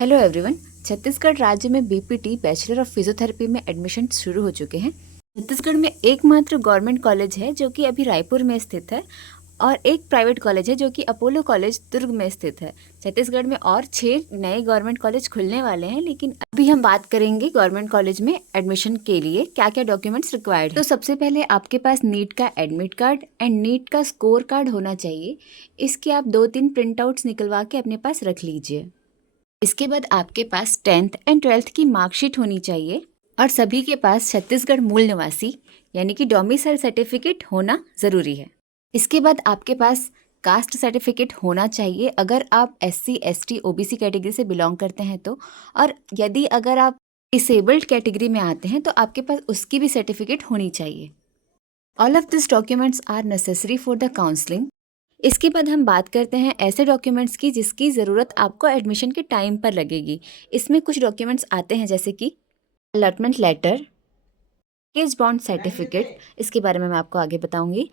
Hello everyone. Chhattisgarh राज्य में BPT bachelor of physiotherapy में एडमिशन शुरू हो चुके हैं। छत्तीसगढ़ में एकमात्र गवर्नमेंट कॉलेज है जो कि अभी रायपुर में स्थित है और एक प्राइवेट कॉलेज है जो कि अपोलो कॉलेज दुर्ग में स्थित है। छत्तीसगढ़ में और 6 नए गवर्नमेंट कॉलेज खुलने वाले हैं, लेकिन अभी हम बात करेंगे गवर्नमेंट कॉलेज में एडमिशन के लिए क्या क्या डॉक्यूमेंट्स रिक्वायर्ड है। तो सबसे पहले आपके पास नीट का एडमिट कार्ड एंड नीट का स्कोर कार्ड होना चाहिए। इसके आप 2-3 प्रिंट आउट्स निकलवा के अपने पास रख लीजिए। इसके बाद आपके पास 10th एंड 12th की मार्कशीट होनी चाहिए और सभी के पास छत्तीसगढ़ मूल निवासी यानी कि डोमिसाइल सर्टिफिकेट होना ज़रूरी है। इसके बाद आपके पास कास्ट सर्टिफिकेट होना चाहिए अगर आप SC ST OBC कैटेगरी से बिलोंग करते हैं तो, और यदि अगर आप डिसेबल्ड कैटेगरी में आते हैं तो आपके पास उसकी भी सर्टिफिकेट होनी चाहिए। All of this documents are necessary for the counselling. इसके बाद हम बात करते हैं ऐसे डॉक्यूमेंट्स की जिसकी ज़रूरत आपको एडमिशन के टाइम पर लगेगी। इसमें कुछ डॉक्यूमेंट्स आते हैं जैसे कि allotment letter, case bond certificate, इसके बारे में मैं आपको आगे बताऊंगी,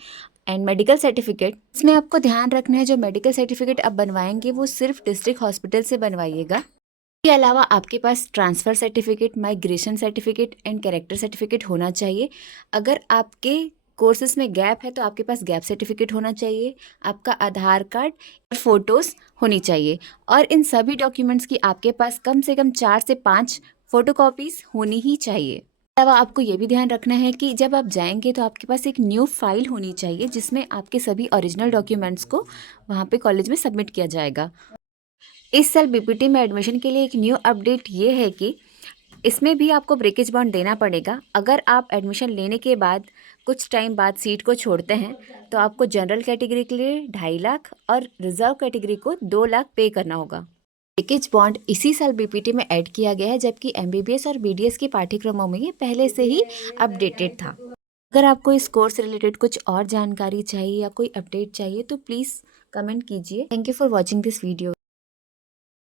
एंड मेडिकल सर्टिफिकेट। इसमें आपको ध्यान रखना है जो मेडिकल सर्टिफिकेट आप बनवाएंगे वो सिर्फ डिस्ट्रिक्ट हॉस्पिटल से बनवाइएगा। इसके अलावा आपके पास transfer certificate, migration certificate and character certificate होना चाहिए। अगर आपके कोर्सेज में गैप है तो आपके पास गैप सर्टिफिकेट होना चाहिए। आपका आधार कार्ड और फोटोज़ होनी चाहिए, और इन सभी डॉक्यूमेंट्स की आपके पास कम से कम 4 से 5 फोटोकॉपीज़ होनी ही चाहिए। इसके अलावा आपको ये भी ध्यान रखना है कि जब आप जाएंगे तो आपके पास एक न्यू फाइल होनी चाहिए जिसमें आपके सभी ओरिजिनल डॉक्यूमेंट्स को वहाँ पे कॉलेज में सबमिट किया जाएगा। इस साल बीपीटी में एडमिशन के लिए एक न्यू अपडेट ये है कि इसमें भी आपको ब्रेकेज बॉन्ड देना पड़ेगा। अगर आप एडमिशन लेने के बाद कुछ टाइम बाद सीट को छोड़ते हैं तो आपको जनरल कैटेगरी के लिए 2.5 लाख और रिजर्व कैटेगरी को 2 लाख पे करना होगा। ब्रेकेज बॉन्ड इसी साल बीपीटी में ऐड किया गया है, जबकि MBBS और BDS के पाठ्यक्रमों में ये पहले से ही अपडेटेड था। अगर आपको इस कोर्स से रिलेटेड कुछ और जानकारी चाहिए या कोई अपडेट चाहिए तो प्लीज़ कमेंट कीजिए। Thank you for watching this video.